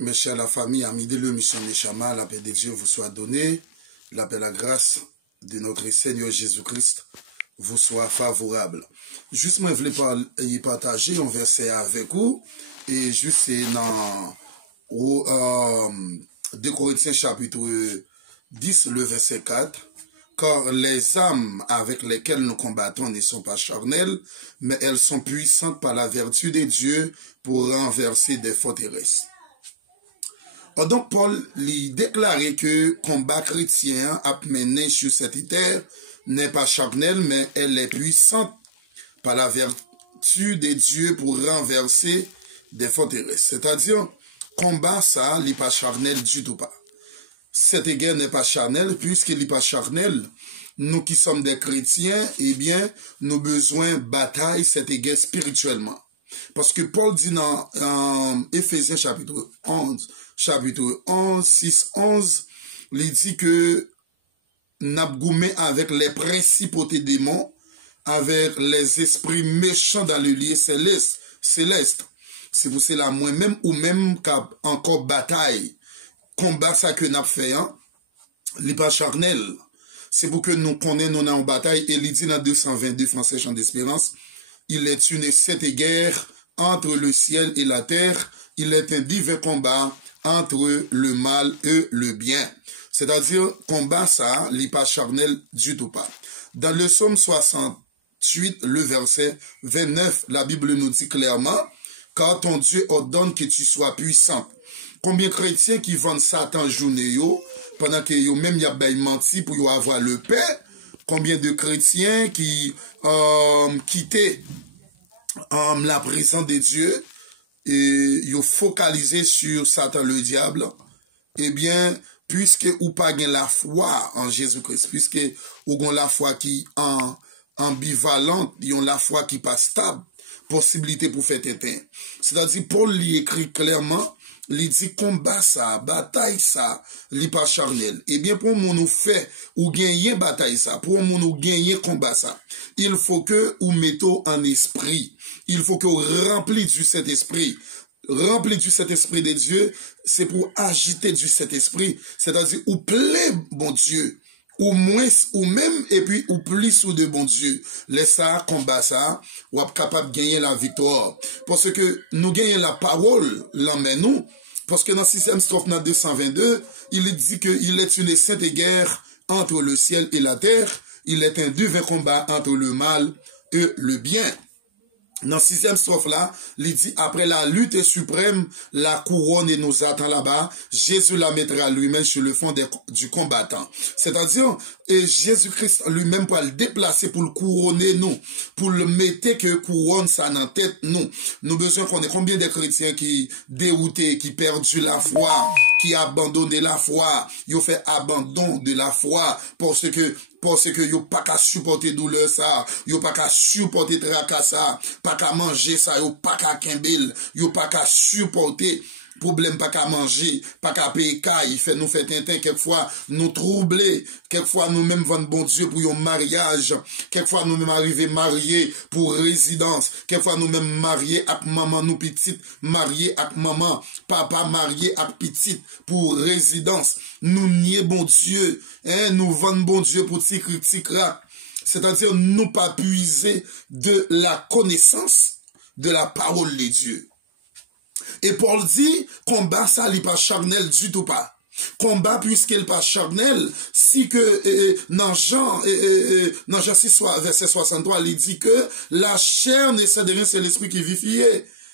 Mes chers la famille, amis de l'émission Neshama, la paix de Dieu vous soit donnée, la paix, la grâce de notre Seigneur Jésus-Christ vous soit favorable. Juste moi, je voulais partager un verset avec vous, et juste c'est dans 2 Corinthiens chapitre 10, le verset 4, car les âmes avec lesquelles nous combattons ne sont pas charnelles, mais elles sont puissantes par la vertu de Dieu pour renverser des forteresses. Donc Paul lui déclarait que combat chrétien a mené sur cette terre n'est pas charnel, mais elle est puissante par la vertu de Dieu pour renverser des forteresses. C'est-à-dire, combat ça, il n'est pas charnel du tout pas. Cette guerre n'est pas charnelle, puisqu'il n'est pas charnel. Nous qui sommes des chrétiens, eh bien, nous avons besoin de bataille cette guerre spirituellement. Parce que Paul dit dans Éphésiens chapitre 11, 6, 11, il dit que nous avons avec les principautés démons, avec les esprits méchants dans le lieu céleste. C'est pour cela moi-même ou même qu'à encore bataille, combat ça que nous avons fait, hein, n'est pas charnel. C'est pour que nous connaissons en bataille, et il dit dans 222 français chant d'espérance, il est une cette guerre entre le ciel et la terre, il est un divin combat entre le mal et le bien. C'est-à-dire, combat ça, il n'est pas charnel du tout pas. Dans le psaume 68, le verset 29, la Bible nous dit clairement, car ton Dieu ordonne que tu sois puissant. Combien de chrétiens qui vendent Satan journée pendant que yo même y a menti pour y avoir le paix? Combien de chrétiens qui quittaient la présence de Dieu et yo focalisé sur Satan le diable? Eh bien, puisque ou pas gain la foi en Jésus-Christ, puisque ou gain la foi qui ambivalente, yon la foi qui pas stable, possibilité pour faire éteindre. C'est-à-dire, Paul lui écrit clairement, il dit combat ça, bataille ça, li pas charnel. Eh bien, pour nous fait ou gagner bataille ça, pour nous gagner combat ça, il faut que ou mettons en esprit. Il faut que vous remplis du Saint-Esprit. Rempli du Saint-Esprit de Dieu, c'est pour agiter du Saint-Esprit. C'est-à-dire, ou plaît, bon Dieu, ou moins, ou même, et puis, ou plus ou de bon Dieu. Laisse ça, combat ça, ou êtes capable de gagner la victoire. Parce que nous gagnons la parole, l'emmène nous. Parce que dans 6e strophe, dans 222, il dit qu'il est une sainte guerre entre le ciel et la terre. Il est un divin combat entre le mal et le bien. Dans 6e strophe là, il dit, après la lutte suprême, la couronne nous attend là-bas, Jésus la mettra lui-même sur le front du combattant. C'est-à-dire, Jésus-Christ lui-même pour le déplacer, pour le couronner nous, pour le mettre que couronne ça dans tête nous. Nous besoin qu'on ait combien de chrétiens qui déroutés, qui perdu la foi, qui abandonné la foi, ils ont fait abandon de la foi parce que yo pas qu'à supporter douleur ça, yo pas qu'à supporter tracas ça, pas qu'à manger ça, yo pas qu'à kembel, yo pas qu'à supporter problème pas qu'à manger, pas qu'à payer caille, nous fait tintin quelquefois nous troubler, quelquefois nous même vendre bon Dieu pour un mariage, quelquefois nous même arriver mariés pour résidence, quelquefois nous même mariés avec maman nous petite, mariés avec maman, papa marié avec petite pour résidence. Nous nier bon Dieu, hein, nous vendre bon Dieu pour tic rac. C'est-à-dire nous pas puiser de la connaissance de la parole de Dieu. Et Paul dit, combat ça, il n'est pas charnel du tout pas. Combat puisqu'il n'est pas charnel, si que dans Jean 6, verset 63, il dit que la chair ne sait de rien, c'est l'esprit qui vivifie.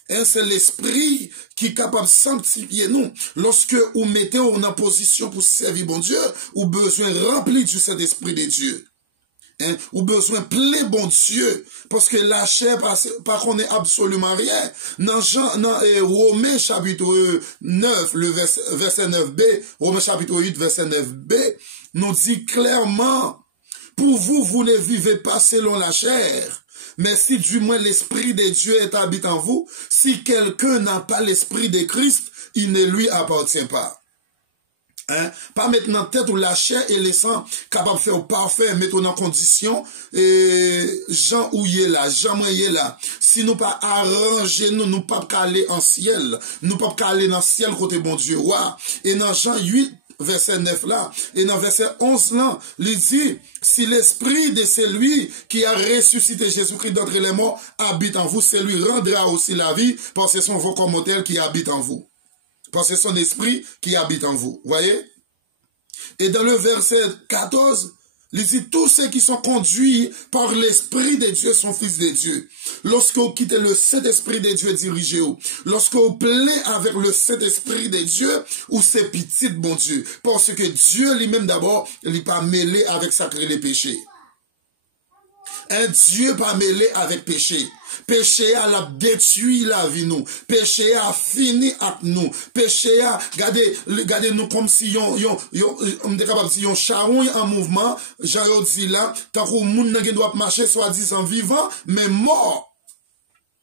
C'est l'esprit qui est capable de sanctifier nous. Lorsque vous mettez en position pour servir bon Dieu, vous besoin rempli du Saint-Esprit de Dieu. Ou besoin plein bon Dieu, parce que la chair pas qu'on est absolument rien. Dans Romains chapitre 9, le verset 9b, Romains chapitre 8, verset 9b, nous dit clairement, pour vous, vous ne vivez pas selon la chair, mais si du moins l'Esprit de Dieu est habité en vous, si quelqu'un n'a pas l'Esprit de Christ, il ne lui appartient pas. Hein? Pas maintenant tête ou la chair et les sangs capable de faire parfait, mettre en condition et Jean ouillé là, Jean moyen là. Si nous pas arranger nous pas aller en ciel, nous pas aller dans le ciel côté bon Dieu. Ouais. Et dans Jean 8 verset 9 là, et dans verset 11 là, il dit, si l'esprit de celui qui a ressuscité Jésus-Christ d'entre les morts habite en vous, celui rendra aussi la vie, parce que ce sont vos commentaires qui habitent en vous. Parce que c'est son esprit qui habite en vous. Voyez? Et dans le verset 14, il dit, tous ceux qui sont conduits par l'Esprit de Dieu sont fils de Dieu. Lorsque vous quittez le Saint-Esprit de Dieu dirigez vous, lorsque vous plaît avec le Saint-Esprit de Dieu, ou c'est petit bon Dieu. Parce que Dieu lui-même d'abord, il n'est pas mêlé avec sacré les péchés. Un Dieu pas mêlé avec péché. Péché a détruit la vie nous. Péché a fini avec nous. Péché a regardez nous comme si on est capable de dire charouille en mouvement. J'en dis là, tant qu'on moun n'a doit marcher soi-disant vivant, mais mort.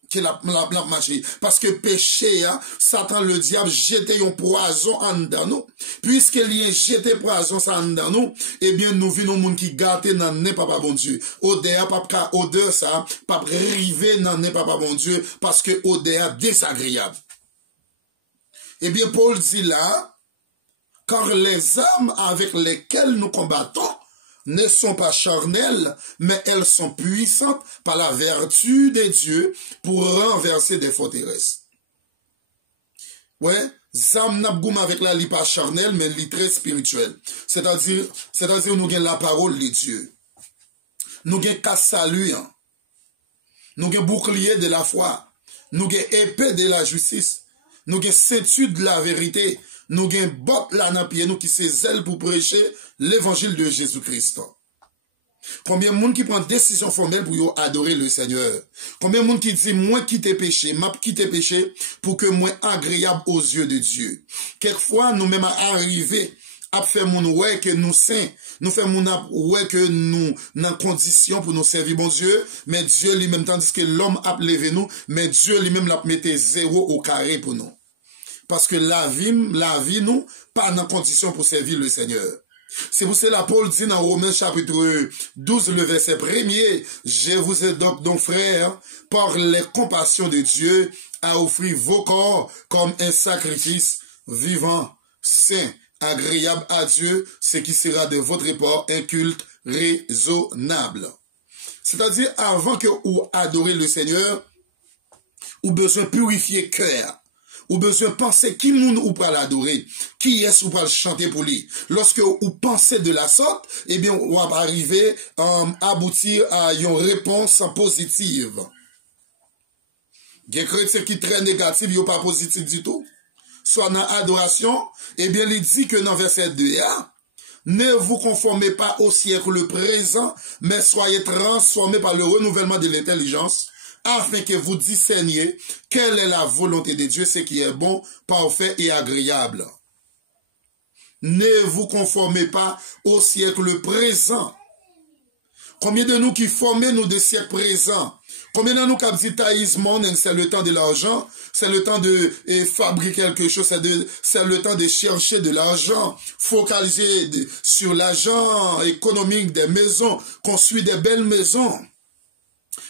Qui la marché. Parce que péché, Satan le diable jeté un poison en dedans nous. Puisqu'il y a jeté poison en dedans nous, eh bien nous vivons monde qui gâte dans n'est pas bon Dieu. Odeur pas odeur ça, pas river dans n'est pas bon Dieu parce que odeur désagréable. Eh bien Paul dit là, car les armes avec lesquelles nous combattons ne sont pas charnelles, mais elles sont puissantes par la vertu de Dieu pour renverser des forteresses. Ouais, zam nabgoum avec la li pas charnelle, mais li très spirituel. C'est-à-dire, nous avons la parole de Dieu. Nous avons casse salut, nous avons bouclier de la foi, nous avons épée de la justice, nous avons ceinture de la vérité, nous avons botte là dans pied nous qui se zèle pour prêcher l'évangile de Jésus-Christ. Combien de monde qui prend décision formelle pour adorer le Seigneur? Combien de monde qui dit moi quitter péché, m'a quitter péché pour que moi agréable aux yeux de Dieu? Quelquefois nous même arriver à faire mon ouais que nous saints, nous faisons mon ouais que nous dans condition pour nous servir bon Dieu, mais Dieu lui-même tandis que l'homme a levé nous, mais Dieu lui-même l'a metté 0 au carré pour nous. Parce que la vie nous, pas dans condition pour servir le Seigneur. C'est pour cela Paul dit dans Romains chapitre 12, le verset 1er, je vous ai donc frères, par les compassions de Dieu, à offrir vos corps comme un sacrifice vivant, saint, agréable à Dieu, ce qui sera de votre part un culte raisonnable. C'est-à-dire, avant que vous adorez le Seigneur, vous besoin purifier cœur. Ou besoin penser qui moun ou pas l'adorer, qui est ou pas le chanter pour lui. Lorsque vous pensez de la sorte, eh bien, on va arriver à aboutir à une réponse positive. Il y a des chrétiens qui sont très négatifs, ils ne sont pas positifs du tout. Soit dans l'adoration, eh bien, il dit que dans verset 2, ne vous conformez pas au siècle présent, mais soyez transformés par le renouvellement de l'intelligence, afin que vous discerniez quelle est la volonté de Dieu, ce qui est bon, parfait et agréable. Ne vous conformez pas au siècle présent. Combien de nous qui formons nous de siècle présent? Combien de nous qui dit taïsement, c'est le temps de l'argent, c'est le temps de fabriquer quelque chose, c'est le temps de chercher de l'argent, focaliser sur l'argent économique des maisons, construire des belles maisons.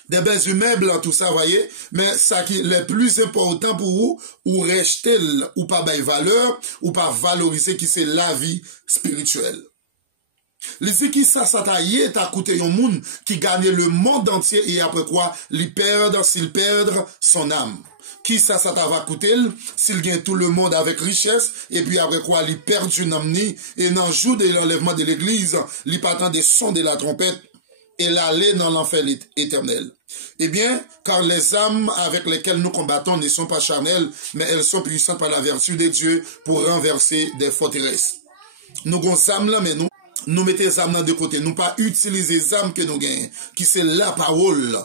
Des belles immeubles, tout ça, voyez. Mais ça qui est le plus important pour vous, ou rester, ou pas bailler valeur, ou pas valoriser qui c'est la vie spirituelle. Les qui ça taillé, t'as coûté un monde qui gagne le monde entier et après quoi, s'il perdre son âme. Qui ça va coûter, s'il gagne tout le monde avec richesse, et puis après quoi, il perd une âme, et dans le jour de l'enlèvement de l'église, il partant des sons de la trompette, et l'aller dans l'enfer éternel. Eh bien, car les âmes avec lesquelles nous combattons ne sont pas charnelles, mais elles sont puissantes par la vertu de Dieu pour renverser des forteresses. Nous avons âmes là, mais nous mettons les âmes de côté. Nous pas utiliser les âmes que nous gagnons, qui c'est la parole,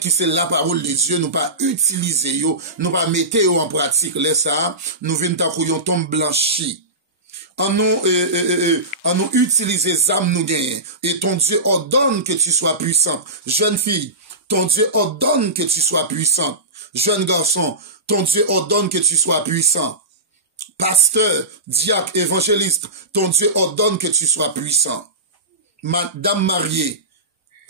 qui c'est la parole de Dieu, nous pas utiliser yo, nous pas mettre yo en pratique. Laisse ça, nous venons tant qu'on tombe blanchi. En nous utiliser les âmes nous gagnons. Et ton Dieu ordonne que tu sois puissante. Jeune fille, ton Dieu ordonne que tu sois puissante. Jeune garçon, ton Dieu ordonne que tu sois puissant. Pasteur, diacre, évangéliste, ton Dieu ordonne que tu sois puissant. Madame mariée,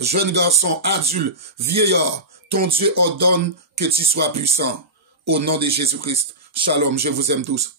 jeune garçon, adulte, vieillard, ton Dieu ordonne que tu sois puissant. Au nom de Jésus-Christ. Shalom, je vous aime tous.